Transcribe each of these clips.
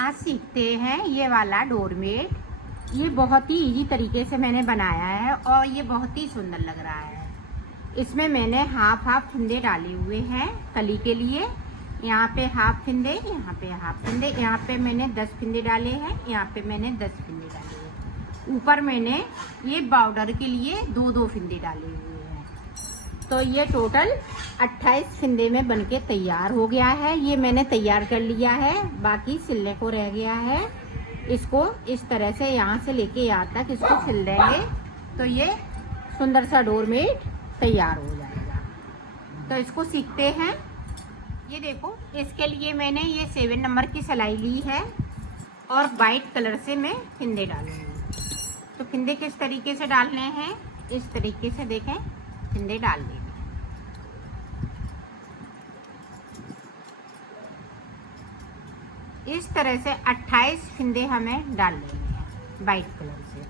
आज सीखते हैं ये वाला डोरमेट। ये बहुत ही इजी तरीके से मैंने बनाया है और ये बहुत ही सुंदर लग रहा है। इसमें मैंने हाफ फिंदे डाले हुए हैं कली के लिए। यहाँ पे हाफ फिंदे, यहाँ पे हाफ फिंदे, यहाँ पे मैंने 10 फिंदे डाले हैं, यहाँ पे मैंने 10 फिंदे डाले हैं। ऊपर मैंने ये बॉर्डर के लिए 2-2 फिंदे डाले हुए हैं। तो ये टोटल 28 फिंदे में बनके तैयार हो गया है। ये मैंने तैयार कर लिया है, बाकी सिलने को रह गया है। इसको इस तरह से यहाँ से लेके यहाँ तक इसको सिल देंगे तो ये सुंदर सा डोरमेट तैयार हो जाएगा। तो इसको सीखते हैं। ये देखो, इसके लिए मैंने ये 7 नंबर की सिलाई ली है और वाइट कलर से मैं फिंदे डालूंगी। तो फिंदे किस तरीके से डालने हैं, इस तरीके से देखें फिंदे डाल देंगे। इस तरह से 28 फिंदे हमें डाल लेने हैं वाइट कलर से।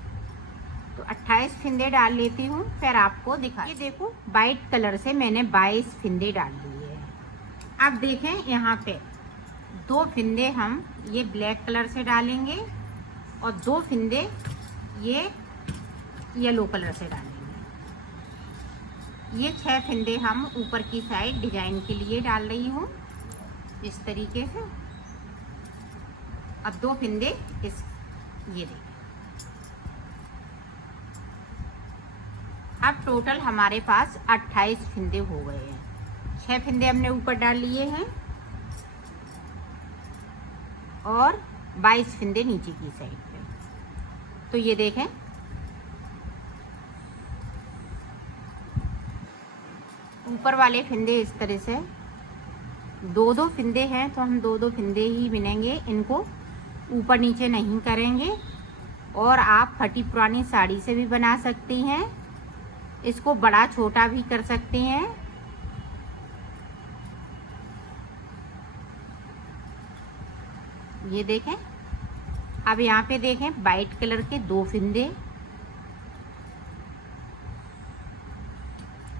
तो 28 फिंदे डाल लेती हूँ, फिर आपको दिखा। ये देखो, वाइट कलर से मैंने 22 फिंदे डाल लिए हैं। अब देखें, यहाँ पे 2 फिंदे हम ये ब्लैक कलर से डालेंगे और 2 फिंदे ये येलो कलर से डालेंगे। ये 6 फिंदे हम ऊपर की साइड डिजाइन के लिए डाल रही हूँ इस तरीके से। अब 2 फिंदे इस ये देखिए। अब टोटल हमारे पास 28 फिंदे हो गए हैं। 6 फिंदे हमने ऊपर डाल लिए हैं और 22 फिंदे नीचे की साइड पे। तो ये देखें, ऊपर वाले फिंदे इस तरह से 2-2 फिंदे हैं तो हम 2-2 फिंदे ही बिनेंगे, इनको ऊपर नीचे नहीं करेंगे। और आप फटी पुरानी साड़ी से भी बना सकती हैं, इसको बड़ा छोटा भी कर सकते हैं। ये देखें, अब यहाँ पे देखें वाइट कलर के 2 फिंदे।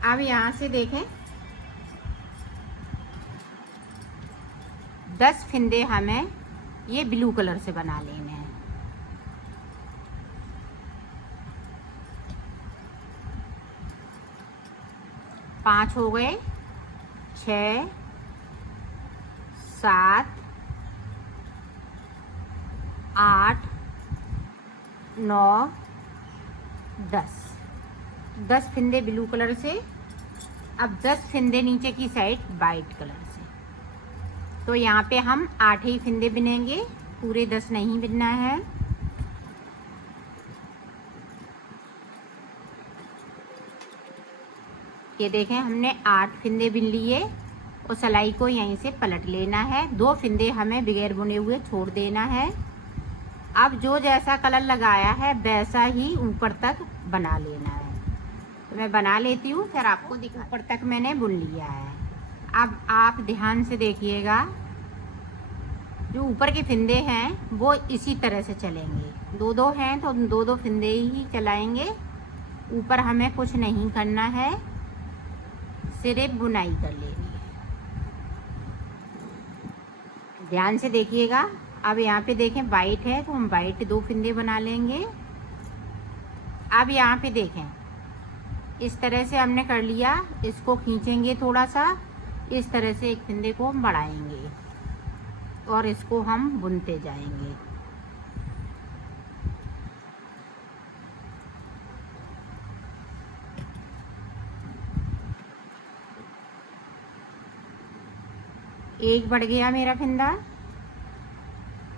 अब यहाँ से देखें 10 फिंदे हमें ये ब्लू कलर से बना लेने हैं। पाँच हो गए, 6, 7, 8, 9, 10 फिंदे ब्लू कलर से। अब 10 फिंदे नीचे की साइड वाइट कलर से। तो यहाँ पे हम 8 ही फिंदे बिनेंगे, पूरे 10 नहीं बिनना है। ये देखें, हमने 8 फिंदे बिन लिए और सिलाई को यहीं से पलट लेना है। 2 फिंदे हमें बगैर बुने हुए छोड़ देना है। अब जो जैसा कलर लगाया है वैसा ही ऊपर तक बना लेना है। तो मैं बना लेती हूँ, फिर आपको दिखा। ऊपर तक मैंने बुन लिया है। अब आप ध्यान से देखिएगा, जो ऊपर के फिंदे हैं वो इसी तरह से चलेंगे। 2-2 हैं तो 2-2 फिंदे ही चलाएंगे। ऊपर हमें कुछ नहीं करना है, सिर्फ बुनाई कर लेनी है। ध्यान से देखिएगा। अब यहाँ पे देखें वाइट है तो हम वाइट 2 फिंदे बना लेंगे। अब यहाँ पे देखें, इस तरह से हमने कर लिया। इसको खींचेंगे थोड़ा सा, इस तरह से एक फिंदे को हम बढ़ाएंगे और इसको हम बुनते जाएंगे। एक बढ़ गया मेरा फिंदा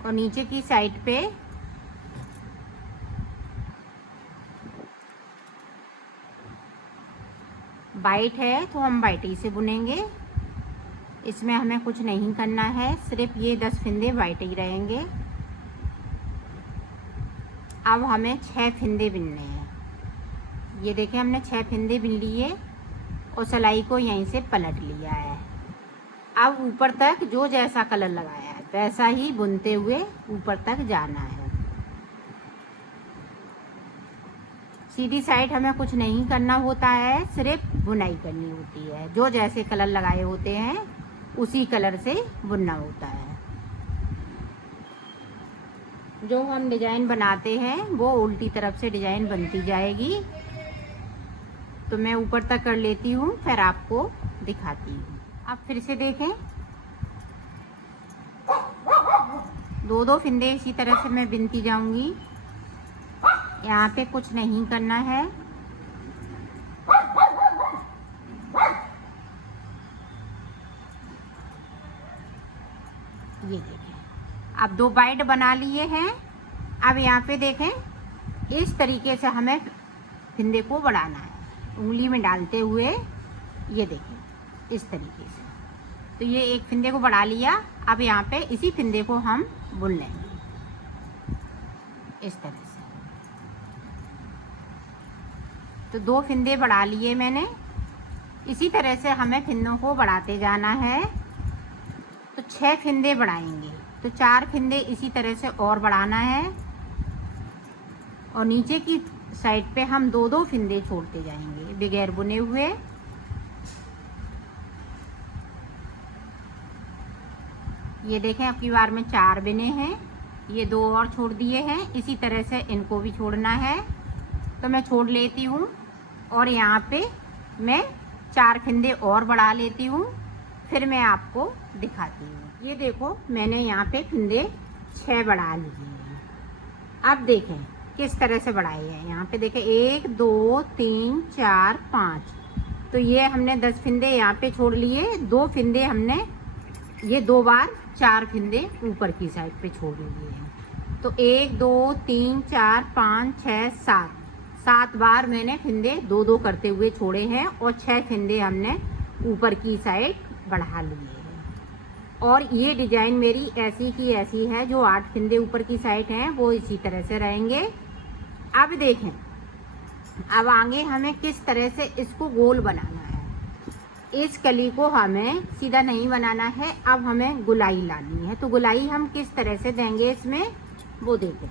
और नीचे की साइड पे वाइट है तो हम वाइट ही से बुनेंगे। इसमें हमें कुछ नहीं करना है, सिर्फ ये 10 फिंदे वाइट ही रहेंगे। अब हमें 6 फिंदे बिनने हैं। ये देखें, हमने 6 फिंदे बिन लिए और सिलाई को यहीं से पलट लिया है। अब ऊपर तक जो जैसा कलर लगाया है वैसा ही बुनते हुए ऊपर तक जाना है। सीधी साइड हमें कुछ नहीं करना होता है, सिर्फ बुनाई करनी होती है। जो जैसे कलर लगाए होते हैं उसी कलर से बुनना होता है। जो हम डिजाइन बनाते हैं वो उल्टी तरफ से डिजाइन बनती जाएगी। तो मैं ऊपर तक कर लेती हूँ, फिर आपको दिखाती हूँ। अब फिर से देखें, दो फिंदे इसी तरह से मैं बिनती जाऊंगी। यहाँ पे कुछ नहीं करना है। ये देखें, अब 2 बाइट बना लिए हैं। अब यहाँ पे देखें, इस तरीके से हमें फिंदे को बढ़ाना है, उंगली में डालते हुए। ये देखें इस तरीके से। तो ये एक फिंदे को बढ़ा लिया। अब यहाँ पे इसी फिंदे को हम बुन लेंगे इस तरह से। तो 2 फिंदे बढ़ा लिए मैंने। इसी तरह से हमें फिंदों को बढ़ाते जाना है। तो 6 फिंदे बढ़ाएंगे, तो 4 फिंदे इसी तरह से और बढ़ाना है। और नीचे की साइड पे हम 2 फिंदे छोड़ते जाएंगे बगैर बुने हुए। ये देखें, अब की बार में 4 बिने हैं, ये 2 और छोड़ दिए हैं। इसी तरह से इनको भी छोड़ना है। तो मैं छोड़ लेती हूँ और यहाँ पे मैं 4 फिंदे और बढ़ा लेती हूँ, फिर मैं आपको दिखाती हूँ। ये देखो, मैंने यहाँ पे फिंदे 6 बढ़ा लिए हैं। अब देखें किस तरह से बढ़ाए हैं। यहाँ पे देखें 1 2 3 4 5। तो ये हमने 10 फिंदे यहाँ पे छोड़ लिए। 2 फिंदे हमने ये 2 बार 4 फिंदे ऊपर की साइड पे छोड़ लिए हैं। तो 1 2 3 4 5 6 7 बार मैंने फिंदे 2 करते हुए छोड़े हैं और 6 फिंदे हमने ऊपर की साइड बढ़ा लिए हैं। और ये डिजाइन मेरी ऐसी की ऐसी है। जो 8 फिंदे ऊपर की साइड हैं वो इसी तरह से रहेंगे। अब देखें, अब आगे हमें किस तरह से इसको गोल बनाना है। इस कली को हमें सीधा नहीं बनाना है, अब हमें गुलाई लानी है। तो गुलाई हम किस तरह से देंगे इसमें, वो देखें।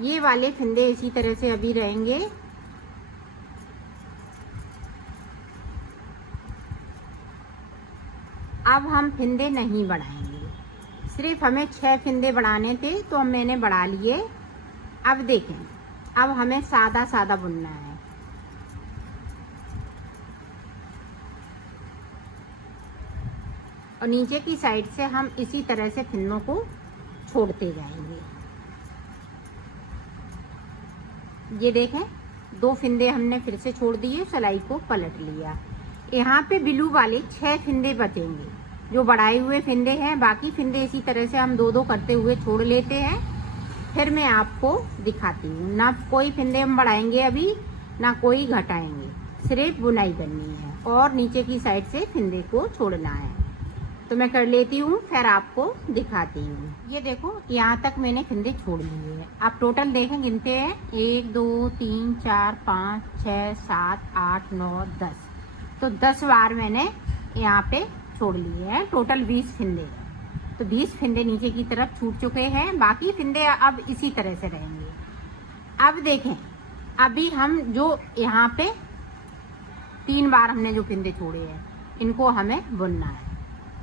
ये वाले फिंदे इसी तरह से अभी रहेंगे। अब हम फिंदे नहीं बढ़ाएंगे, सिर्फ हमें 6 फिंदे बढ़ाने थे तो मैंने बढ़ा लिए। अब देखें, अब हमें सादा सादा बुनना है। और नीचे की साइड से हम इसी तरह से फिंदों को छोड़ते जाएंगे। ये देखें, 2 फिंदे हमने फिर से छोड़ दिए, सिलाई को पलट लिया। यहाँ पे ब्लू वाले 6 फिंदे बचेंगे जो बढ़ाए हुए फिंदे हैं। बाकी फिंदे इसी तरह से हम 2 करते हुए छोड़ लेते हैं, फिर मैं आपको दिखाती हूँ। ना कोई फिंदे हम बढ़ाएंगे अभी, ना कोई घटाएंगे, सिर्फ बुनाई करनी है और नीचे की साइड से फिंदे को छोड़ना है। तो मैं कर लेती हूँ, फिर आपको दिखाती हूँ। ये देखो, यहाँ तक मैंने फिंदे छोड़ लिए हैं। आप टोटल देखें, गिनते हैं 1 2 3 4 5 6 7 8 9 10। तो 10 बार मैंने यहाँ पे छोड़ लिए हैं। टोटल 20 फिंदे। तो 20 फिंदे नीचे की तरफ छूट चुके हैं। बाकी फिंदे अब इसी तरह से रहेंगे। अब देखें, अभी हम जो यहाँ पे 3 बार हमने जो फिंदे छोड़े हैं, इनको हमें बुनना है।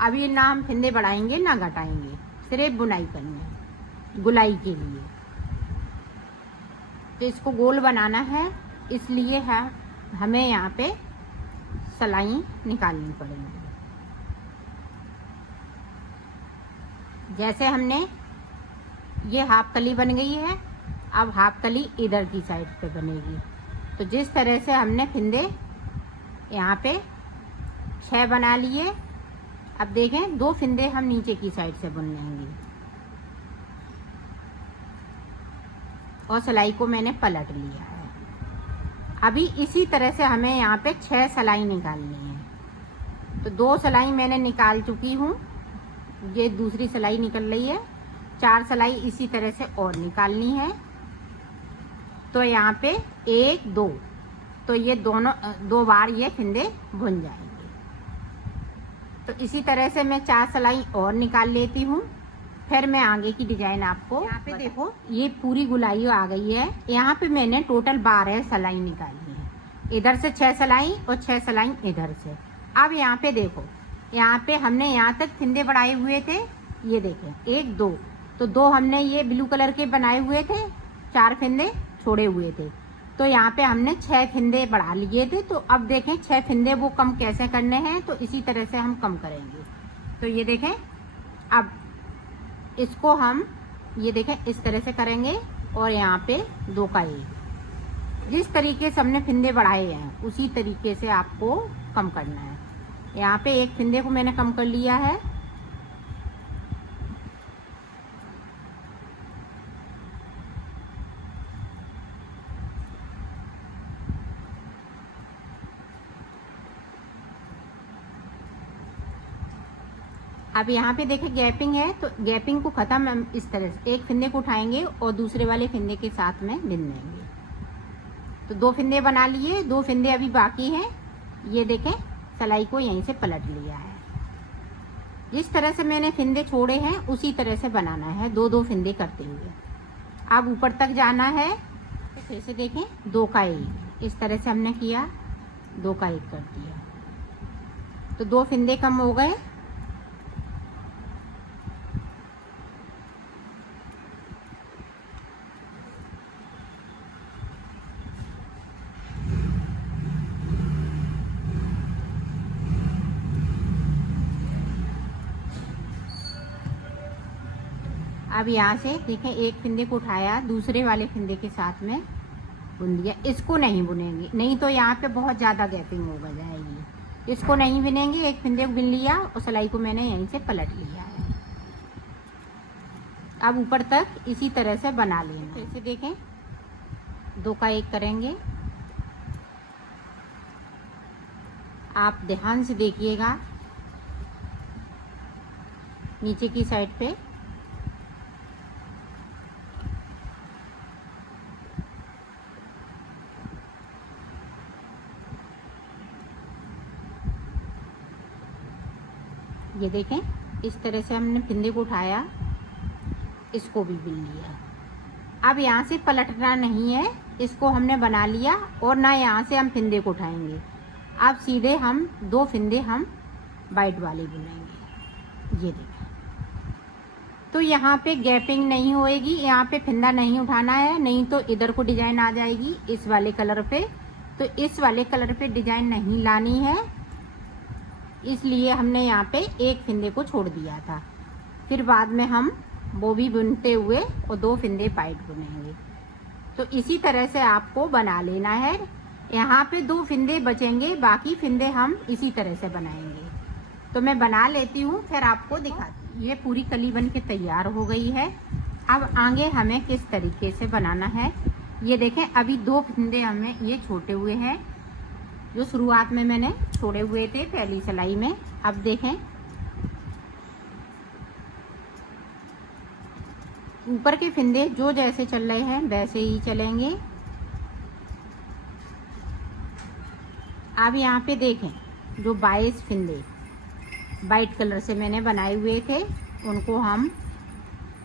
अभी ना हम फिंदे बढ़ाएंगे ना घटाएंगे, सिर्फ बुनाई करनी है गुलाई के लिए। तो इसको गोल बनाना है, इसलिए है हमें यहाँ पे सिलाई निकालनी पड़ेगी। जैसे हमने ये हाफ कली बन गई है, अब हाफ कली इधर की साइड पे बनेगी। तो जिस तरह से हमने फिंदे यहाँ पे 6 बना लिए, अब देखें 2 फिंदे हम नीचे की साइड से बुन लेंगे और सिलाई को मैंने पलट लिया है। अभी इसी तरह से हमें यहाँ पे 6 सिलाई निकालनी है। तो 2 सिलाई मैंने निकाल चुकी हूँ, ये दूसरी सिलाई निकल रही है। 4 सिलाई इसी तरह से और निकालनी है। तो यहाँ पे 1 2, तो ये दोनों 2 बार ये फिंदे बुन जाएंगे। तो इसी तरह से मैं 4 सिलाई और निकाल लेती हूँ, फिर मैं आगे की डिजाइन आपको। यहाँ पे देखो, ये पूरी गुलाई आ गई है। यहाँ पे मैंने टोटल 12 सिलाई निकाली है। इधर से 6 सिलाई और 6 सिलाई इधर से। अब यहाँ पे देखो, यहाँ पे हमने यहाँ तक फिंदे बढ़ाए हुए थे, ये देखें 1 2, तो 2 हमने ये ब्लू कलर के बनाए हुए थे, 4 फिंदे छोड़े हुए थे, तो यहाँ पे हमने 6 फिंदे बढ़ा लिए थे। तो अब देखें 6 फिंदे वो कम कैसे करने हैं, तो इसी तरह से हम कम करेंगे। तो ये देखें, अब इसको हम ये देखें इस तरह से करेंगे और यहाँ पे 2 का 1, जिस तरीके से हमने फिंदे बढ़ाए हैं उसी तरीके से आपको कम करना है। यहाँ पे 1 फिंदे को मैंने कम कर लिया है। अब यहाँ पे देखें गैपिंग है, तो गैपिंग को ख़त्म हम इस तरह से 1 फिंदे को उठाएंगे और दूसरे वाले फिंदे के साथ में बिन देंगे। तो 2 फिंदे बना लिए, 2 फिंदे अभी बाकी हैं। ये देखें सिलाई को यहीं से पलट लिया है। जिस तरह से मैंने फिंदे छोड़े हैं उसी तरह से बनाना है, 2 फिंदे करते हुए। अब ऊपर तक जाना है, फिर से देखें 2 का 1, इस तरह से हमने किया, 2 का 1 कर दिया, तो 2 फिंदे कम हो गए। अब यहाँ से देखें 1 फिंदे को उठाया, दूसरे वाले फिंदे के साथ में बुन दिया। इसको नहीं बुनेंगे, नहीं तो यहाँ पे बहुत ज़्यादा गैपिंग हो जाएगी। इसको नहीं बुनेंगे, 1 फिंदे को बुन लिया और सिलाई को मैंने यहीं से पलट लिया है। अब ऊपर तक इसी तरह से बना लेना। फिर से देखें 2 का 1 करेंगे। आप ध्यान से देखिएगा नीचे की साइड पे, ये देखें इस तरह से हमने फिंदे को उठाया, इसको भी बिन लिया। अब यहाँ से पलटना नहीं है, इसको हमने बना लिया और ना यहाँ से हम फिंदे को उठाएंगे। अब सीधे हम 2 फिंदे हम वाइट वाले बुनेंगे। ये देखें, तो यहाँ पे गैपिंग नहीं होएगी, यहाँ पे फिंदा नहीं उठाना है, नहीं तो इधर को डिजाइन आ जाएगी इस वाले कलर पे। तो इस वाले कलर पे डिजाइन नहीं लानी है, इसलिए हमने यहाँ पे 1 फिंदे को छोड़ दिया था। फिर बाद में हम वो भी बुनते हुए और 2 फिंदे वाइट बुनेंगे। तो इसी तरह से आपको बना लेना है। यहाँ पे 2 फिंदे बचेंगे, बाकी फिंदे हम इसी तरह से बनाएंगे। तो मैं बना लेती हूँ, फिर आपको दिखाती हूँ। ये पूरी कली बन के तैयार हो गई है। अब आगे हमें किस तरीके से बनाना है, ये देखें। अभी 2 फिंदे हमें ये छोटे हुए हैं, जो शुरुआत में मैंने छोड़े हुए थे पहली सिलाई में। अब देखें ऊपर के फिंदे जो जैसे चल रहे हैं वैसे ही चलेंगे। अब यहाँ पे देखें जो 22 फिंदे वाइट कलर से मैंने बनाए हुए थे, उनको हम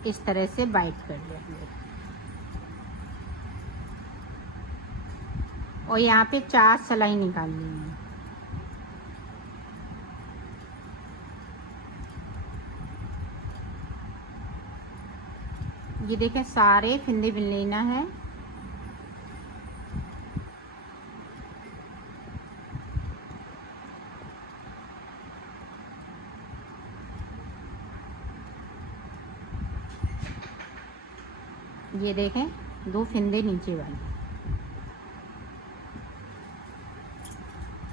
इस तरह से वाइट कर लेंगे। और यहाँ पे 4 सिलाई निकालनी है। ये देखें सारे फिंदे बिन लेना है। ये देखें 2 फिंदे नीचे वाले।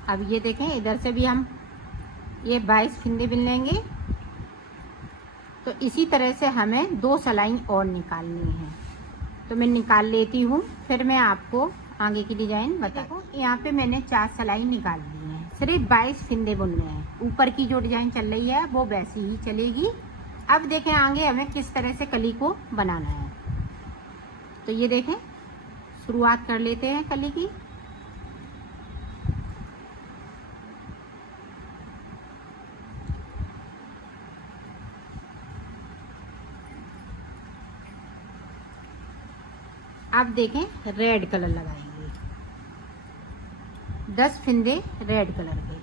अब ये देखें इधर से भी हम ये 22 फिंदे बिन लेंगे। तो इसी तरह से हमें 2 सिलाई और निकालनी है, तो मैं निकाल लेती हूँ, फिर मैं आपको आगे की डिजाइन बताऊँ। यहाँ पे मैंने 4 सिलाई निकाल ली है, सिर्फ 22 फिंदे बुनने हैं। ऊपर की जो डिजाइन चल रही है वो वैसी ही चलेगी। अब देखें आगे हमें किस तरह से कली को बनाना है। तो ये देखें शुरुआत कर लेते हैं कली की। अब देखें रेड कलर लगाएंगे, 10 फिंदे रेड कलर के।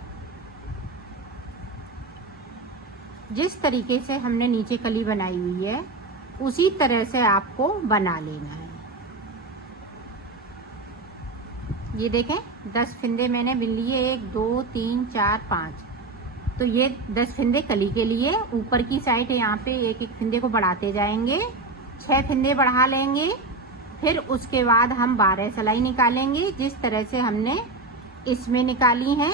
जिस तरीके से हमने नीचे कली बनाई हुई है उसी तरह से आपको बना लेना है। ये देखें 10 फिंदे मैंने बिन लिए, 1 2 3 4 5। तो ये 10 फिंदे कली के लिए। ऊपर की साइड यहाँ पे एक एक फिंदे को बढ़ाते जाएंगे, 6 फिंदे बढ़ा लेंगे। फिर उसके बाद हम 12 सिलाई निकालेंगे जिस तरह से हमने इसमें निकाली है।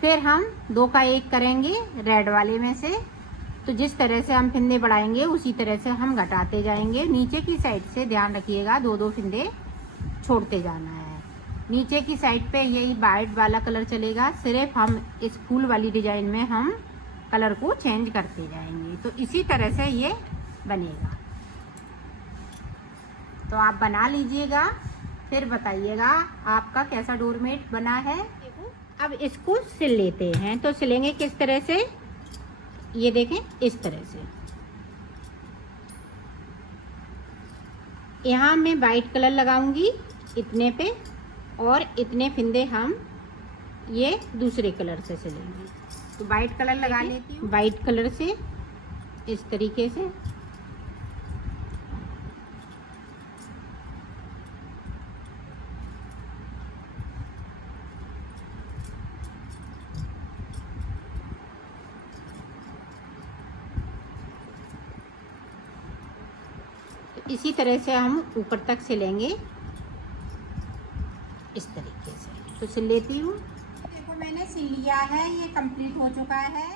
फिर हम 2 का 1 करेंगे रेड वाले में से। तो जिस तरह से हम फिंदे बढ़ाएंगे उसी तरह से हम घटाते जाएंगे। नीचे की साइड से ध्यान रखिएगा 2-2 फिंदे छोड़ते जाना है। नीचे की साइड पे यही वाइट वाला कलर चलेगा, सिर्फ हम इस फूल वाली डिजाइन में हम कलर को चेंज करते जाएंगे। तो इसी तरह से ये बनेगा। तो आप बना लीजिएगा, फिर बताइएगा आपका कैसा डोरमेट बना है। अब इसको सिल लेते हैं। तो सिलेंगे किस तरह से, ये देखें इस तरह से। यहाँ मैं वाइट कलर लगाऊंगी इतने पे, और इतने फिंदे हम ये दूसरे कलर से सिलेंगे। तो वाइट कलर लगा लेती हूँ, वाइट कलर से इस तरीके से। तो इसी तरह से हम ऊपर तक सिलेंगे इस तरीके से। तो सिल लेती हूँ। देखो मैंने सिल लिया है, ये कंप्लीट हो चुका है।